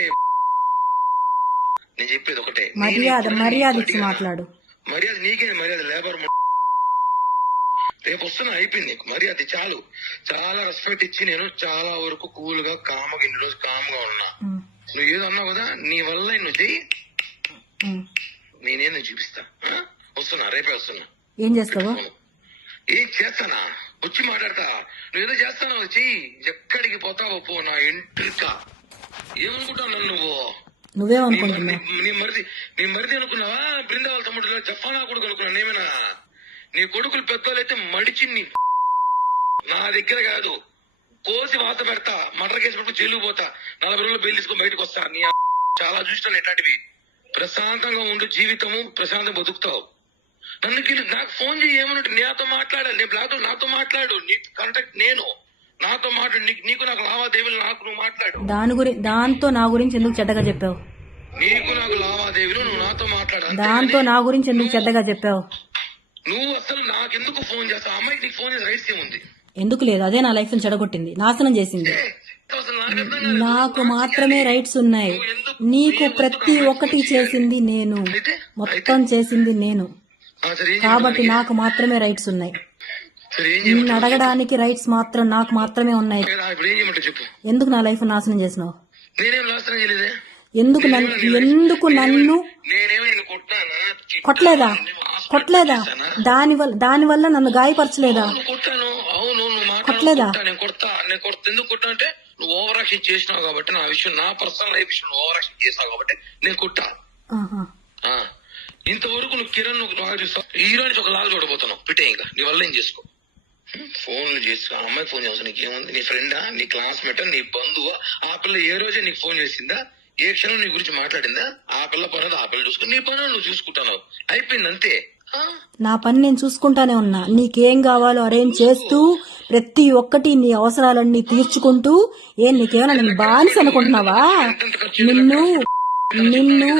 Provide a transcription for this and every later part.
నేను చెప్పేది ఒకటే. మర్యాద మర్యాద ఇచ్చి? మాట్లాడు. మర్యాద నీకే మర్యాద లేబర్ రేపు వస్తున్నా అయిపోయింది నీకు. మర్యాద చాలు. చాలా రెస్పెక్ట్ ఇచ్చి నేను చాలా వరకు కూల్గా కామగా ఇన్ని రోజు కామ్గా ఉన్నా. నువ్వు ఏదో అన్నావు కదా నీ వల్ల నువ్వు చెయ్యి. నేనేం చూపిస్తా? వస్తున్నా రేపే వస్తున్నా. ఏం చేస్తావు? ఏం చేస్తానా? వచ్చి మాట్లాడతా. నువ్వు ఏదో చేస్తాను చెయ్యి. ఎక్కడికి పోతావో పో నా ఇంటికా ఏమనుకుంటావు నన్ను నువ్వు? నీ నువ్వేమనుకుంటున్నావు నీ మరిది నీ మరిది అనుకున్నావా? బృందావల తమ్ముడు జఫానా కొడుకు అనుకున్నా నేమేనా? నీ కొడుకులు పెద్దోళ్ళైతే మడిచి నీ నా దగ్గర కాదు. కోసి వాత పెడతా. మటర్ కేసు పెట్టుకుని జైలుకు పోతా. నలభై రోజులు బెయిల్ తీసుకొని బయటకు వస్తా. నీ చాలా చూస్తాను ఎట్లాంటివి? ప్రశాంతంగా ఉండు జీవితము ప్రశాంతంగా బతుకుతావు. నన్ను నాకు ఫోన్ చేయి ఏమన్నట్టు నాతో మాట్లాడాలి. నేను బ్లాక్ నాతో మాట్లాడు. నీ కాంటాక్ట్ నేను. నాతో మాట్లాడు. నీకు నీకు లావాదేవీలు నాకు నువ్వు మాట్లాడు. దాని గురి దాంతో నా గురించి ఎందుకు చెడ్డగా చెప్పావు? నీకు నాకు లావాదేవీలు నువ్వు నాతో మాట్లాడు. దాంతో నా గురించి ఎందుకు చెడ్డగా చెప్పావు? నువ్వు అసలు నాకెందుకు ఫోన్ చేస్తావు? అమ్మాయికి నీకు ఫోన్ చేసే రైట్స్ ఏముంది ఎందుకు లేదు? అదే నా లైఫ్ చెడగొట్టింది. నాశనం చేసింది. నాకు మాత్రమే రైట్స్ ఉన్నాయి. నీకు ప్రతి ఒక్కటి చేసింది నేను. మొత్తం చేసింది నేను. కాబట్టి నాకు మాత్రమే రైట్స్ ఉన్నాయి. నిన్ను? అడగడానికి రైట్స్ మాత్రం నాకు మాత్రమే ఉన్నాయి. చెప్పు. ఎందుకు నా లైఫ్ నాశనం చేసినావు? ఎందుకు నన్ను ఎందుకు నన్ను? కొట్టలేదా? కొట్టలేదా? దాని వల్ల దాని వల్ల నన్ను గాయపరచలేదా? కొట్టలేదా? కొట్టా, నువ్వు ఓవర్ యాక్షన్ చేసినావు కాబట్టి నా విషయం నా పర్సనల్ లైఫ్ విషయం ఓవర్ యాక్షన్ చేసావు కాబట్టి నేను కొట్టా. ఆహా. ఆ, ఇంతవరకు నువ్వు కిరణ్ నువ్వు బాగా చూస్తావు ఒక లాగా చూడబోతున్నావు. పెట్టే ఇంకా. నీ వల్ల ఏం చేసుకో? ఫోన్లు చేసుకో ఆ అమ్మాయికి ఫోన్ చేస్తా నీకేముంది నీ ఫ్రెండా? నీ క్లాస్మేట్? నీ బంధువా? ఆ పిల్ల ఏ రోజే నీకు ఫోన్ చేసిందా? ఏ క్షణం నీ గురించి మాట్లాడిందా? ఆ పిల్ల పని ఆ పిల్ల చూసుకుని నీ పని నువ్వు చూసుకుంటున్నావు అయిపోయింది అంతే. ఆ? నా పని నేను చూసుకుంటానే ఉన్నా. నీకేం కావాలో అరేంజ్ చేస్తూ ప్రతి ఒక్కటి నీ అవసరాలన్నీ తీర్చుకుంటూ ఏం నీకేమైనా నేను బానిస అనుకుంటున్నావా? నిన్ను నిన్ను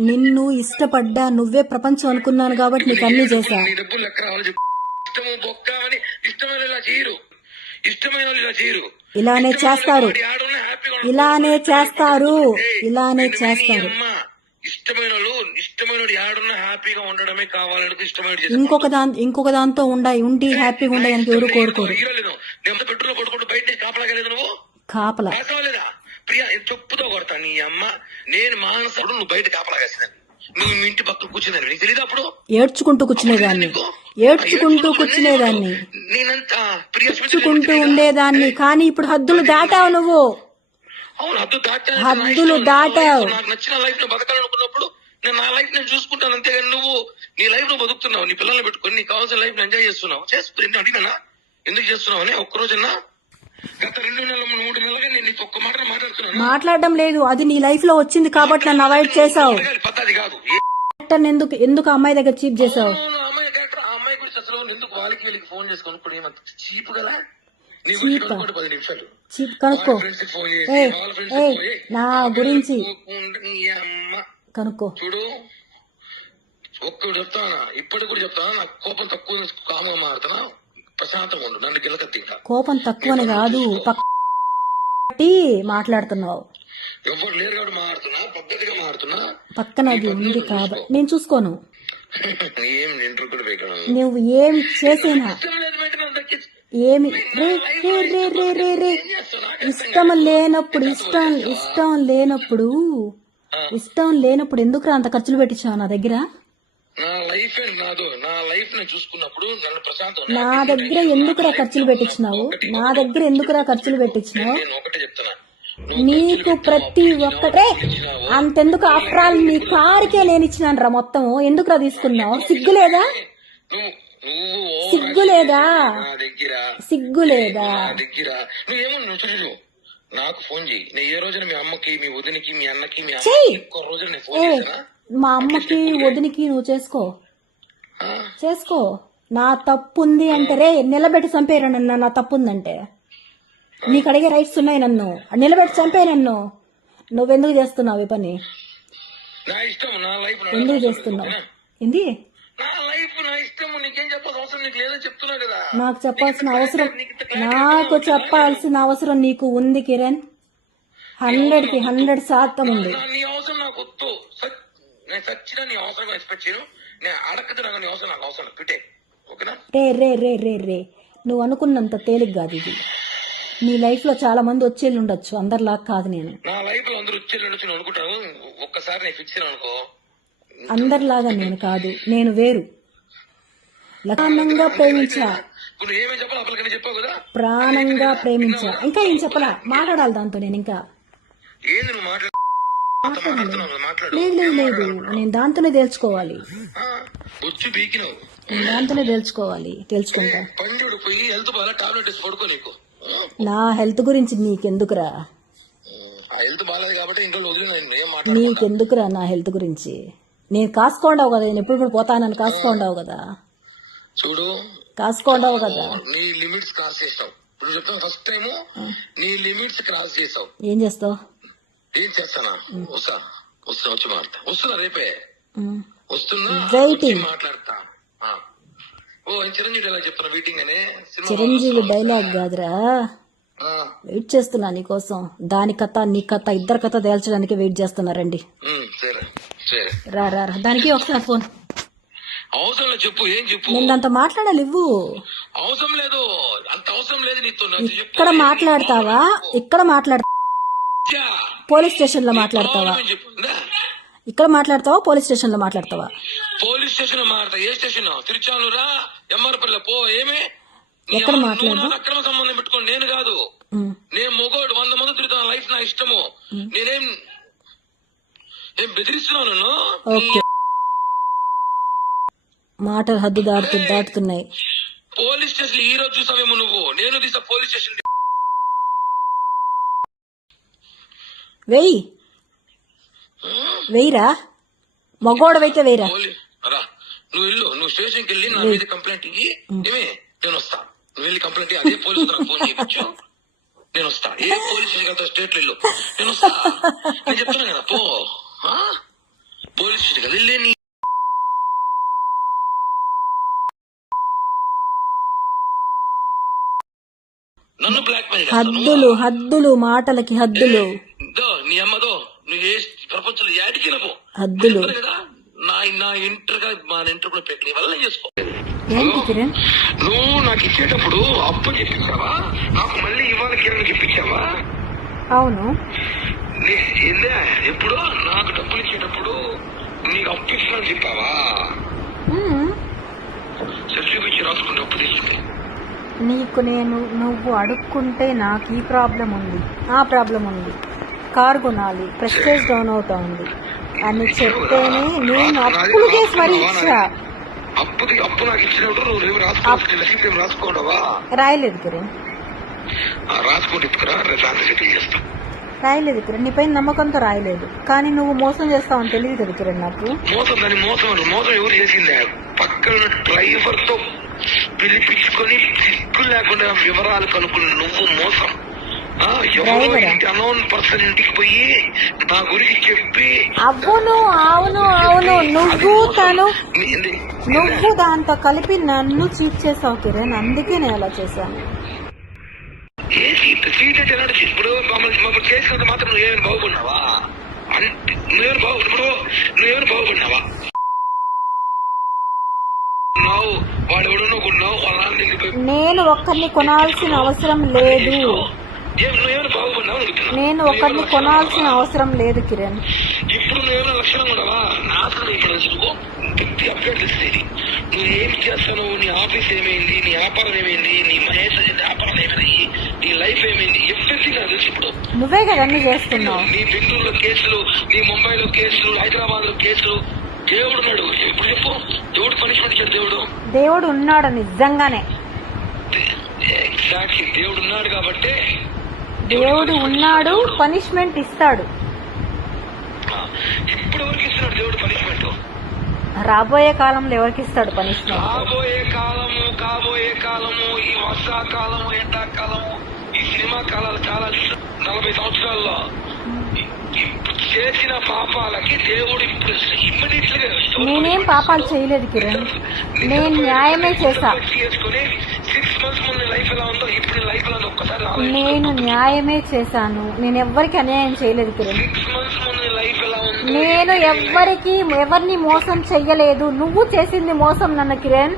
నిన్ను ఇష్టపడ్డా నువ్వే ప్రపంచం అనుకున్నాను కాబట్టి నీకు అన్ని చేశా. నీ డబ్బులు లెక్క రావాలి అని ఇష్టమైన ఇలా చేయరు ఇష్టమైన ఇలా చేయరు ఇలానే చేస్తారు. ఇలానే చేస్తారు ఇలానే చేస్తారు. ఇష్టమైన ఇష్టమైన ఆడున్న హ్యాపీగా ఉండడమే కావాలనుకో ఇష్టమైన ఇంకొక దాని ఇంకొక దాంతో ఉండాయి. ఉండి హ్యాపీగా ఉండడానికి ఎవరు కోరుకోరు. నేను పెట్రోల్ కొట్టుకుంటూ బయట కాపలాగలేదు నువ్వు? కాపలా. ప్రియా చెప్పుతో కొడతా. నీ అమ్మ నేను మానసప్పుడు నువ్వు బయట కాపలాగేసిందని నువ్వు మీ ఇంటి పక్కన కూర్చుందని నీకు తెలియదు అప్పుడు ఏడ్చుకుంటూ కూర్చునేదాన్ని ఏడ్చుకుంటూ కూర్చునేదాన్ని నేనంత ఏడ్చుకుంటూ ఉండేదాన్ని కానీ ఇప్పుడు హద్దులు దాటావు నువ్వు హద్దులు దాటావు. నాకు నచ్చిన లైఫ్ను బతకాలనుకున్నప్పుడు నేను నా లైఫ్ నేను చూసుకుంటాను అంతేగాని నువ్వు నీ లైఫ్ నువ్వు బతుకుతున్నావు నీ పిల్లల్ని పెట్టుకొని నీకు కావాల్సిన లైఫ్ ఎంజాయ్ చేస్తున్నావు నేను అడిగినా ఎందుకు చేస్తున్నావు అని ఒక్కరోజన్నా గత రెండు నెలలు మూడు నెలలుగా నేను నీకు ఒక్క మాట మాట్లాడుతున్నాను మాట్లాడడం లేదు అది నీ లైఫ్లో వచ్చింది కాబట్టి నన్ను అవాయిడ్ చేసావు పద్ధతి కాదు క్యారెక్టర్ ఎందుకు ఎందుకు అమ్మాయి దగ్గర చీప్ చేసావు? అమ్మాయి ఆ అమ్మాయి గురించి అసలు ఎందుకు వాళ్ళకి వీళ్ళకి ఫోన్ ఏమంత చీప్ కదా? నీ గురించి కనుక్కోండి పది నిమిషాలు. చీప్ కనుక్కో. చేసి ఏయ్, వాళ్ళ ఏయ్, చేసి, నా ఆ గురించి నీ అమ్మ. కనుక్కో. చూడు ఒక్కడు చెప్తానా ఇప్పటికి కూడా చెప్తానా నాకు కోపం తక్కువ కామ్గా మారుతున్నా ప్రశాంతంగా ఉండు నన్ను గిలకత్తి ఇంకా. కోపం తక్కువని కాదు మాట్లాడుతున్నావు. ఎవరు లేరు కాబట్టి మారుతున్నా పద్ధతిగా మారుతున్నా పక్కన అది ఉంది కాబట్టి నేను చూసుకోను. ఏం కూడా నువ్వు ఏం చేసినా. ఏమి రే రే రే రే రే ఇష్టం లేనప్పుడు ఇష్టం ఇష్టం లేనప్పుడు ఇష్టం లేనప్పుడు ఎందుకు అంత ఖర్చులు పెట్టించావు నా దగ్గర? నా లైఫ్ నాదు. నా లైఫ్ని చూసుకున్నప్పుడు నన్ను ప్రశాంతం నా దగ్గర ఎందుకురా ఖర్చులు పెట్టించినావు? నా దగ్గర ఎందుకురా ఖర్చులు పెట్టించినావు? నేను ఒకటే చెప్తున్నా. నీకు ప్రతి ఒక్కటే. అంతెందుకు ఆఫ్టర్ ఆల్ నీ కారుకే నేను ఇచ్చినాను రా మొత్తం. ఎందుకురా తీసుకున్నావు? సిగ్గు లేదా? సిగ్గు లేదా? సిగ్గు లేదా? దగ్గర నువ్వేమో చూడు నాకు ఫోన్ చేయి నేను ఏ రోజున మీ అమ్మకి మీ వదినికి మీ అన్నకి మీ ఒక్క రోజున నేను ఫోన్ మా అమ్మకి వదినికి నువ్వు చేసుకో. చేసుకో. నా తప్పు ఉంది అంటే రే నిలబెట్టి చంపేరు నా తప్పు ఉందంటే నీకు అడిగే రైట్స్ ఉన్నాయి నన్ను. నిలబెట్టి చంపే నన్ను. నువ్వెందుకు చేస్తున్నావు ఈ పని? ఎందుకు. చేస్తున్నావు? ఏంది? నీకేం చెప్పాల్సిన అవసరం? నీకు చెప్పాల్సిన అవసరం నాకు ఉంది కిరణ్. హండ్రెడ్కి హండ్రెడ్ శాతం ఉంది. రే రే రే రే రే. నువ్వు అనుకున్నంత కాదు ఇది. నీ లైఫ్లో చాలా మంది వచ్చేళ్ళు ఉండొచ్చు. అందరిలా కాదు నేను. నా లైఫ్లో అందరూ వచ్చి వచ్చి నేను అనుకుంటాను ఒక్కసారి నేను ఫిక్స్ అనుకో. అందరిలాగా నేను కాదు. నేను వేరు. ప్రాణంగా ప్రేమించా. ఇప్పుడు నువ్వు ఏమేమి చెప్పాలి అప్పటికని చెప్పావు కదా? ప్రాణంగా ప్రేమించా. ఇంకా ఏం చెప్పలా? మాట్లాడాలి దాంతో నేను ఇంకా. ఏంది నువ్వు మాట్లాడు? మాట్లాడుతున్నావు కదా, మాట్లాడు. లేదు లేదు లేదు. నేను దాంతోనే తేల్చుకోవాలి. ఆ, వచ్చి బీకినావు నేను దాంతోనే తేల్చుకోవాలి. తేల్చుకుంటా. పండుడు పోయి హెల్త్ బాగా టాబ్లెట్ వేసి పడుకో నీకు. నా హెల్త్ గురించి నీకెందుకురా? హెల్త్ బాగాలేదు కాబట్టి ఇంట్లో వదిలి నేను ఏం మాట్లాడు నీకెందుకురా నా హెల్త్ గురించి? నేను కాసుకోండావు కదా నేను ఎప్పుడు పోతానని కాసుకోండావు కదా. చూడు కాసుకోండావు కదా. నీ లిమిట్స్ క్రాస్ చేసావు ఇప్పుడు చెప్తాను ఫస్ట్ టైం నీ లిమిట్స్ క్రాస్ చేసావు ఏం చేస్తావు? ఏం చేస్తానా? వస్తా వస్తున్నా వచ్చి మాట్లాడతా వస్తున్నా రేపే. వస్తున్నా మాట్లాడతా. ఓ చిరంజీవి ఎలా చెప్తున్నా మీటింగ్ అని? చిరంజీవి డైలాగ్ కాదురా. వెయిట్ చేస్తున్నా నీకోసం. దాని కథ నీ కథ ఇద్దరు కథ తేల్చడానికి వెయిట్ చేస్తున్నారండి సరే రా రా రా. దానికి ఒకసారి ఫోన్. అవసరం చెప్పు ఏం చెప్పు? నేను దాంతో మాట్లాడాలి ఇవ్వు. అవసరం లేదు అంత అవసరం లేదు నీతో ఇక్కడ మాట్లాడతావా? ఇక్కడ మాట్లాడ యా. పోలీస్ స్టేషన్లో మాట్లాడతావా. ఇక్కడ మాట్లాడతావా? పోలీస్ స్టేషన్లో మాట్లాడతావా? పోలీస్ స్టేషన్లో మాట్లాడతా. ఏ స్టేషన్? తిరుచానురా? ఎంఆర్పల్లి పో ఏమి? ఎక్కడ మాట్లాడు? అక్రమ సంబంధం పెట్టుకోండి నేను కాదు. నేను మొగోడు వంద మంది తిరుగుతాను లైఫ్ నా ఇష్టము. నేనేం ఏం బెదిరిస్తున్నావు నన్ను? ఓకే. మాటలు హద్దు దాటు దాటుతున్నాయి. పోలీస్ స్టేషన్ ఈ రోజు చూసావేమో నువ్వు? నేను తీసా పోలీస్ స్టేషన్ వెయ్యి వెయ్యిరా మగోడవైతే వెయ్యిరా నువ్వు వెళ్ళు నువ్వు స్టేషన్కి వెళ్ళి నా మీద కంప్లైంట్ ఏమే? నేను వస్తా. నువ్వు వెళ్ళి కంప్లైంట్ అదే పోలీసు నాకు ఫోన్ చేయించు నేను వస్తా. ఏ పోలీస్ వెళ్తా స్టేట్ వెళ్ళు? నేను వస్తా. నేను చెప్తున్నా కదా పో? పోలీస్ కదా వెళ్ళే నీ నన్ను బ్లాక్ మెయిల్ హద్దులు హద్దులు మాటలకి హద్దులు. నీ అమ్మదో నువ్వు ఏ ప్రపంచంలో యాడికి హద్దులు. కదా నా నా ఇంటర్గా మా ఇంటర్ కూడా పెట్టి నీ వల్ల చేసుకో. ఏంటి కిరణ్? నువ్వు నాకు ఇచ్చేటప్పుడు అప్పు చెప్పించావా? నాకు మళ్ళీ ఇవాళ కిరణ్కి ఇప్పించావా? అవును. ఏందే? ఎప్పుడు నాకు డబ్బులు ఇచ్చేటప్పుడు నీకు అప్పు ఇస్తున్నా చెప్పావా. సర్టిఫికెట్ అప్పు నీకు నేను నువ్వు అడుక్కుంటే నాకు ఈ ప్రాబ్లం ఉంది ఆ ప్రాబ్లం ఉంది. కారు కొనాలి ప్రెస్టేజ్ డౌన్ అవుతా ఉంది. అని చెప్తేనే నేను అప్పులు చేసి మరీ ఇచ్చా. అప్పుది అప్పు నాకు ఇచ్చినప్పుడు నువ్వు రాసుకోవాలి రాసుకోవడవా రాయలేదు కిరణ్ దాన్ని సెటిల్ చేస్తా. రాయలేదు కిరణ్ నీపై నమ్మకంతో రాయలేదు. కానీ నువ్వు మోసం చేస్తావని తెలియదు కదా కిరణ్ నాకు. మోసం దాన్ని మోసం అను. మోసం ఎవరు చేసిందే? పక్కన డ్రైవర్తో పిలిపించుకొని సిగ్గు లేకుండా వివరాలు కనుక్కున్న నువ్వు మోసం. ఎవరో డ్రైవరా? ఇంటి అనోన్ పర్సన్ ఇంటికి పోయి నా గురించి చెప్పి అవును అవును అవును. నువ్వు తను నువ్వు దాంతో కలిపి నన్ను చీట్ చేసావు కిరణ్. అందుకే నేను అలా చేశాను? ఇప్పుడు మమ్మల్ని చేసినంత మాత్రం నువ్వేమైనా బాగుపడినావా? నువ్వేమైనా బాగు ఇప్పుడు నువ్వేమైనా బాగుపడినావా? నేను ఒక్కరిని కొనాల్సిన అవసరం లేదు. నేను ఒకరిని కొనాల్సిన అవసరం లేదు కిరణ్. ఇప్పుడు నువ్వేమైనా లక్షణంగా ఉండవా నాశనం ఇప్పుడు పెద్ద అప్డేట్ ఇస్తుంది నువ్వు ఏం చేస్తావు నీ ఆఫీస్ ఏమైంది నీ వ్యాపారం ఏమైంది నీ మహేష్ వ్యాపారం ఏమైంది నీ లైఫ్ ఏమైంది ఎవ్రీథింగ్ నాకు తెలుసు ఇప్పుడు. నువ్వే కదా అన్ని చేస్తున్నావు. నీ బెంగళూరులో కేసులు నీ ముంబైలో కేసులు హైదరాబాద్లో కేసులు. దేవుడు ఉన్నాడు. ఇప్పుడు చెప్పు. దేవుడు పనిష్మెంట్ ఇచ్చాడు దేవుడు. దేవుడు ఉన్నాడు నిజంగానే. ఎగ్జాక్ట్లీ దేవుడు ఉన్నాడు కాబట్టి దేవుడు ఉన్నాడు పనిష్మెంట్ ఇస్తాడు. ఇప్పుడు ఎవరికి ఇస్తున్నాడు దేవుడు పనిష్మెంట్? రాబోయే కాలంలో ఎవరికి ఇస్తాడు పనిష్మెంట్? కాబోయే కాలము కాబోయే కాలము ఈ వర్షాకాలము ఎండాకాలము ఈ సినిమా కాలాలు చాలా నలభై సంవత్సరాల్లో. చేసిన పాపాలకి దేవుడు నేనేం పాపాలు చేయలేదు కిరణ్. నేను న్యాయమే చేశా. నేను న్యాయమే చేశాను. నేను ఎవ్వరికి అన్యాయం చేయలేదు కిరణ్. నేను ఎవ్వరికి ఎవరిని మోసం చెయ్యలేదు. నువ్వు చేసింది మోసం నన్ను కిరణ్.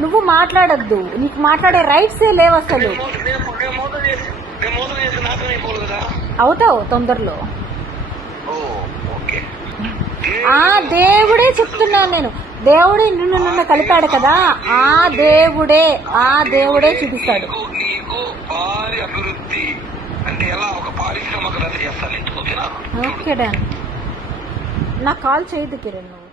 నువ్వు మాట్లాడొద్దు. నీకు మాట్లాడే రైట్సే లేవు అసలు. అవుతావు తొందరలో. ఆ దేవుడే చెప్తున్నాను నేను. దేవుడే నిన్ను నిన్ను కలిపాడు కదా. ఆ దేవుడే ఆ దేవుడే చూపిస్తాడు. నీకు నీకు భారీ అభివృద్ధి. అంటే ఎలా? ఒక పారిశ్రామికవేత్త చేస్తాను ఓకేనా? Okay don. నాకు కాల్ చేయదు కిరణ్ నువ్వు.